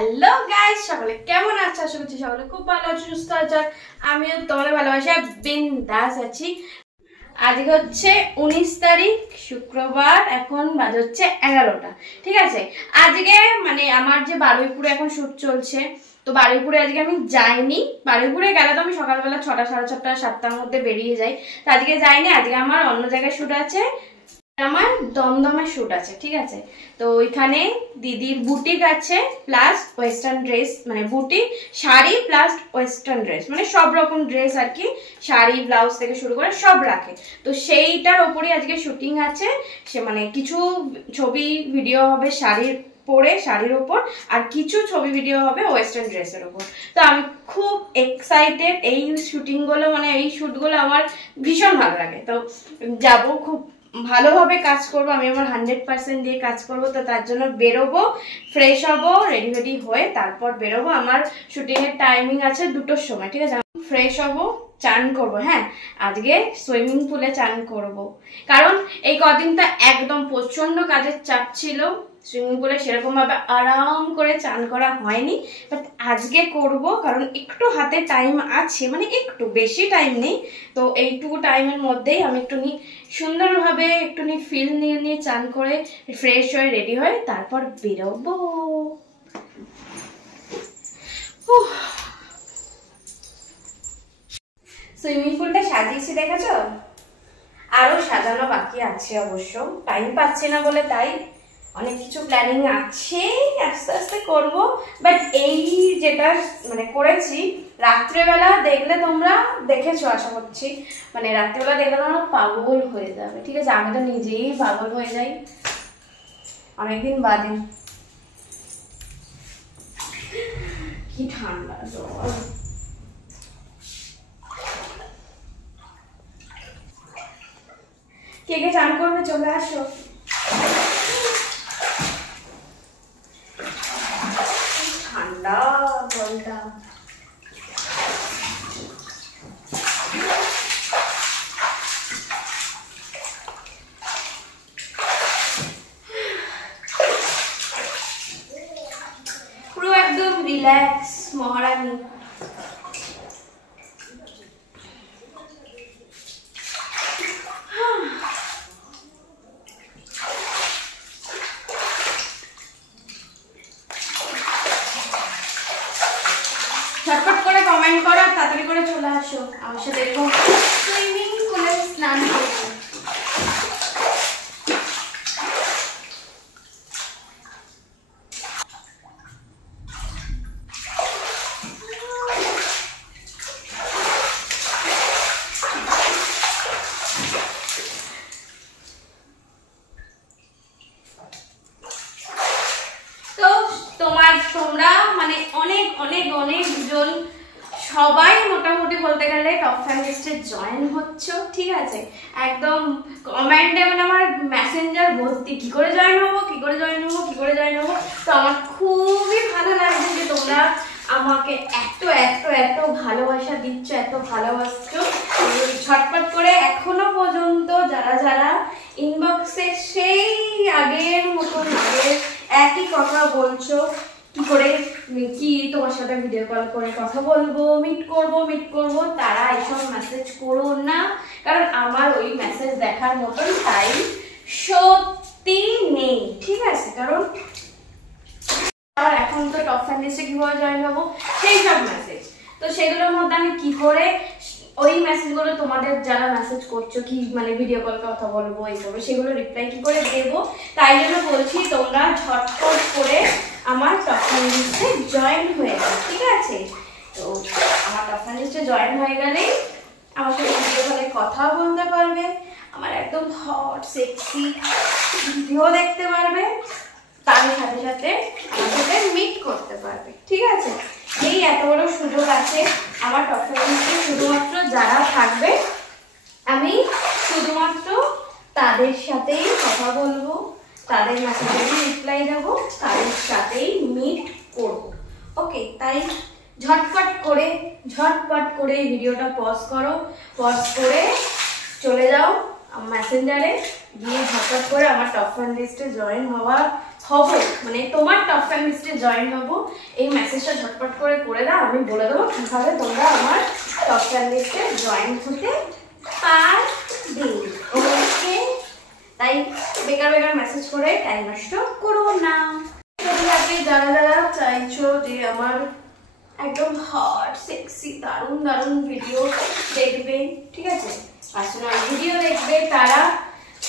Hello guys, সকলে কেমন আছো? আশা করছি সকলে খুব ভালো আছো, সুস্থ আছো। আমিও তোমাদের ভালোবাসা বিন্দাস আছি। আজকে হচ্ছে 19 তারিখ শুক্রবার, এখন বাজে হচ্ছে 11টা। ঠিক আছে, আজকে মানে আমার যে বারুইপুরে এখন শুট চলছে, তো বারুইপুরে আজকে আমি যাইনি। বারুইপুরে গেলে তো আমি সকালবেলা 6টা, 6:30, 7টার মধ্যে বেরিয়ে যাই। তো আজকে যাইনি, আজকে আমার অন্য জায়গায় শুট আছে, আমার দমদমে শুট আছে। ঠিক আছে, তো ওইখানে দিদির বুটিক আছে প্লাস ওয়েস্টার্ন ড্রেস, মানে boutique sari plus western dress, মানে সব রকম ড্রেস আর কি, শাড়ি ব্লাউজ থেকে শুরু করে সব রাখে। তো সেইটার ওপরই আজকে শুটিং আছে। সে মানে কিছু ছবি ভিডিও হবে শাড়ির পরে, শাড়ির ওপর, আর কিছু ছবি ভিডিও হবে ওয়েস্টার্ন ড্রেসের ওপর। তো আমি খুব এক্সাইটেড। এই শুটিংগুলো মানে এই শ্যুটগুলো আমার ভীষণ ভালো লাগে। তো যাব, খুব ভালোভাবে কাজ করবো আমি, আমার 100% দিয়ে কাজ করবো। তো তার জন্য বেরোবো, ফ্রেশ হবো, রেডি হয়ে তারপর বেরোবো। আমার শুটিংয়ের টাইমিং আছে 2টোর সময়। ঠিক আছে, ফ্রেশ হবো, চান করবো। হ্যাঁ, আজকে সুইমিং পুলে চান করব, কারণ এই কদিনটা একদম প্রচন্ড কাজের চাপ ছিল। সুইমিং পুলে সেরকম ভাবে আরাম করে চান করা হয়নি, বাট আজকে করব, কারণ একটু হাতে টাইম আছে, মানে একটু বেশি টাইম নেই। তো এইটুকু টাইমের মধ্যেই আমি একটুখানি সুন্দরভাবে একটুখানি ফিল নিয়ে চান করে ফ্রেশ হয়ে রেডি হয়ে তারপর বেরোবো। সুইমিং পুলটা সাজিয়েছি, দেখেছো? আরো সাজানো বাকি আছে, অবশ্য টাইম পাচ্ছি না বলে, তাই অনেক কিছু প্ল্যানিং আছে, আস্তে আস্তে করব। বাট এই যেটা মানে করেছি, রাত্রেবেলা দেখলে তোমরা দেখেছো আশা করছি, মানে রাত্রেবেলা দেখলে তোমরা পাগল হয়ে যাবে। ঠিক আছে, আমি তো নিজেই পাগল হয়ে যাই অনেকদিন বাদে। কি ঠান্ডা জল! কে কে চান করবে চলে আসো। ঠান্ডা জলটা। পুরো একদম রিল্যাক্স মহারানী। ঝটপট করে কমেন্ট করো, তাড়াতাড়ি করে চলে আসো আমার সাথে, এরকম সুইমিং পুলে স্নান করবো। তোমরা মানে অনেক অনেক অনেক জন সবাই মোটামুটি বলতে গেলে টপ ফ্যান লিস্টে জয়েন হচ্ছ। ঠিক আছে, একদম কমেন্টে মানে আমার মেসেঞ্জার ভর্তি, কি করে জয়েন হবো, কি করে জয়েন হবো, কি করে জয়েন হবো। তো আমার খুবই ভালো লাগছে যে তোমরা আমাকে এত এত এত ভালোবাসা দিচ্ছ, এত ভালোবাসছো। ঝটপট করে এখনো পর্যন্ত যারা যারা ইনবক্সে সেই আগের মতন আগের একই কথা বলছো, কি করে কি তোমার সাথে ভিডিও কল করে কথা বলবো, মিট করব, তারা এইসব মেসেজ করো না, কারণ আমার ওই মেসেজ দেখার মতন টাইম সত্যি নেই। ঠিক আছে, কারণ আর এখন তো টপ ফ্যান লিস্টে কিভাবে জয়েন হবো সেই সব মেসেজ, তো সেগুলোর মধ্যে আমি কি করে ওই মেসেজগুলো তোমাদের যারা মেসেজ করছো কি মানে ভিডিও কল কথা বলবো এই করবো, সেগুলো রিপ্লাই কি করে দেবো। তাই জন্য বলছি তোমরা ঝটপট করে আমার টপ ফ্যান লিস্টে জয়েন হয়ে যাও। ঠিক আছে, তো আমার টপ ফ্যান লিস্টে জয়েন হয়ে গেলেই আমার সাথে ভিডিও কলে কথা বলতে পারবে, আমার একদম হট সেক্সি ভিডিও দেখতে পারবে, তার সাথে সাথে আমার সাথে মিট করতে পারবে। ঠিক আছে, এই এত বড় সুযোগ আছে আমার টপ ফ্যান লিস্টে। শুধুমাত্র যারা থাকবে আমি শুধুমাত্র তাদের সাথেই কথা বলবো, তাদের মেসেজে রিপ্লাই দেবো, তাদের সাথেই মিট করব। ওকে, তাই ঝটপট করে ভিডিওটা পজ করো, পজ করে চলে যাও মেসেঞ্জারে, গিয়ে ঝটপট করে আমার টপ ফ্যান লিস্টে জয়েন হওয়ার হব, মানে তোমার টপ ফ্যান লিস্টে জয়েন হব, এই মেসেজটা ঝটপট করে দাও। আমি বলে দেবো কিভাবে তোমরা আমার টপ ফ্যান লিস্টে জয়েন হতে পারবে। ওকে, তাই বেকার মেসেজ করে টাইম নষ্ট করো না। যারা চাইছো যে আমার একদম হট সেক্সি দারুণ ভিডিও দেখবে, ঠিক আছে, পার্সোনাল ভিডিও দেখবে, তারা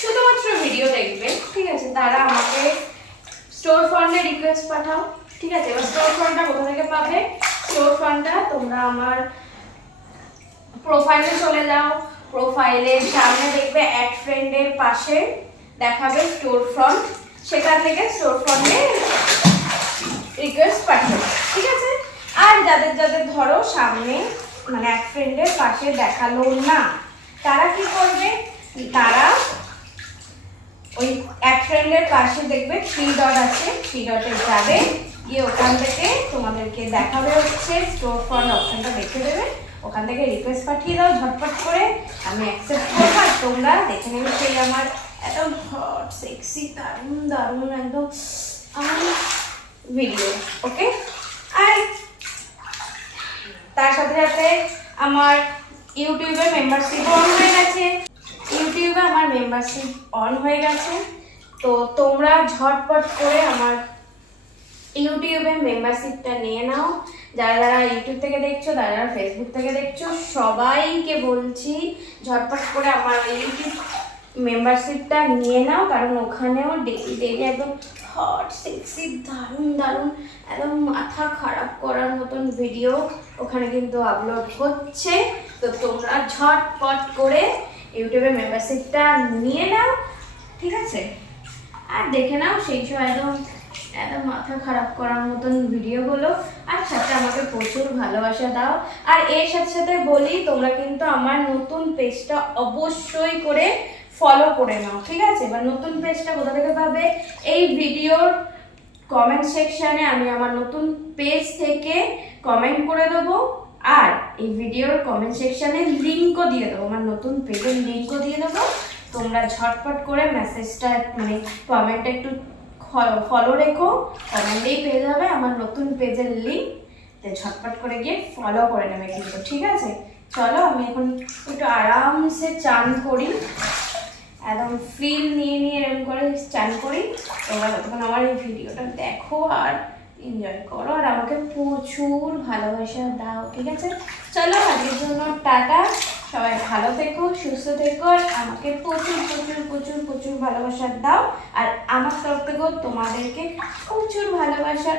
শুধুমাত্র ভিডিও দেখবে, ঠিক আছে, তারা আমাকে স্টোর ফান্ডে রিকোয়েস্ট পাঠাও, ঠিক আছে। এবার স্টোর ফান্ডটা কোথা থেকে পাবে? স্টোর ফান্ডটা তোমরা আমার প্রোফাইলে চলে যাও, প্রোফাইলের সামনে দেখবে অ্যাড ফ্রেন্ডের পাশে দেখাবে স্টোর ফ্রন্ট, সেখান থেকে স্টোর ফ্রন্টে রিকোয়েস্ট পাঠাবে, ঠিক আছে। আর যাদের ধরো সামনে মানে অ্যাড ফ্রেন্ডের পাশে দেখালো না, তারা কি করবে? তারা ওই অ্যাড ফ্রেন্ডের পাশে দেখবে 3 ডট আছে, 3 ডটে যাবে, গিয়ে ওখান থেকে তোমাদেরকে দেখাবে হচ্ছে স্টোর ফ্রন্ট অপশনটা দেখে দেবে, ওখান থেকে রিকোয়েস্ট পাঠিয়ে দাও ঝটপট করে, আমি অ্যাকসেপ্ট করবো, আর তোমরা দেখে নেবে সেই আমার একদম হট সেক্সি দারুণ একদম আমার ভিডিও। ওকে, আর তার সাথে সাথে আমার ইউটিউবের মেম্বারশিপ অন হয়ে গেছে, তো তোমরা ঝটপট করে আমার ইউটিউবের মেম্বারশিপটা নিয়ে নাও। যারা ইউটিউব থেকে দেখছো, যারা ফেসবুক থেকে দেখছো, সবাইকে বলছি ঝটপট করে আমার ইউটিউব মেম্বারশিপটা নিয়ে নাও, কারণ ওখানেও ডেইলি একদম হট সেক্সি দারুণ একদম মাথা খারাপ করার মতন ভিডিও ওখানে কিন্তু আপলোড হচ্ছে। তো তোমরা ঝটপট করে ইউটিউবের মেম্বারশিপটা নিয়ে নাও, ঠিক আছে, আর দেখে নাও সেই সময় একদম মাথা খারাপ করার মতন ভিডিওগুলো, আর সাথে আমাকে প্রচুর ভালোবাসা দাও। আর এর সাথে বলি, তোমরা কিন্তু আমার নতুন পেজটা অবশ্যই করে ফলো করে নাও, ঠিক আছে। এবার নতুন পেজটা কোথা থেকে পাবে? এই ভিডিওর কমেন্ট সেকশনে আমি আমার নতুন পেজ থেকে কমেন্ট করে দেবো, আর এই ভিডিওর কমেন্ট সেকশনে লিঙ্কও দিয়ে দেবো, আমার নতুন পেজের লিঙ্কও দিয়ে দেবো। তোমরা ঝটপট করে মেসেজটা মানে কমেন্টটা একটু ফলো রেখো, কমেন্টেই পেয়ে যাবে আমার নতুন পেজের লিঙ্ক, ঝটপট করে গিয়ে ফলো করে নেবে কিন্তু, ঠিক আছে। চলো আমি এখন একটু আরামসে চান করি, একদম ফিল নিয়ে এরকম করে চান করি। তোমরা তখন আমার এই ভিডিওটা দেখো আর এনজয় করো, আর আমাকে প্রচুর ভালোবাসা দাও, ঠিক আছে। চলো আজকের জন্য টাটা, সবাই ভালো থেকো, সুস্থ থেকো, আর আমাকে প্রচুর ভালোবাসা দাও, আর আমার তরফ থেকেও তোমাদেরকে প্রচুর ভালোবাসা,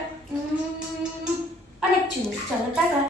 অনেক চুমু। চলো টাটা।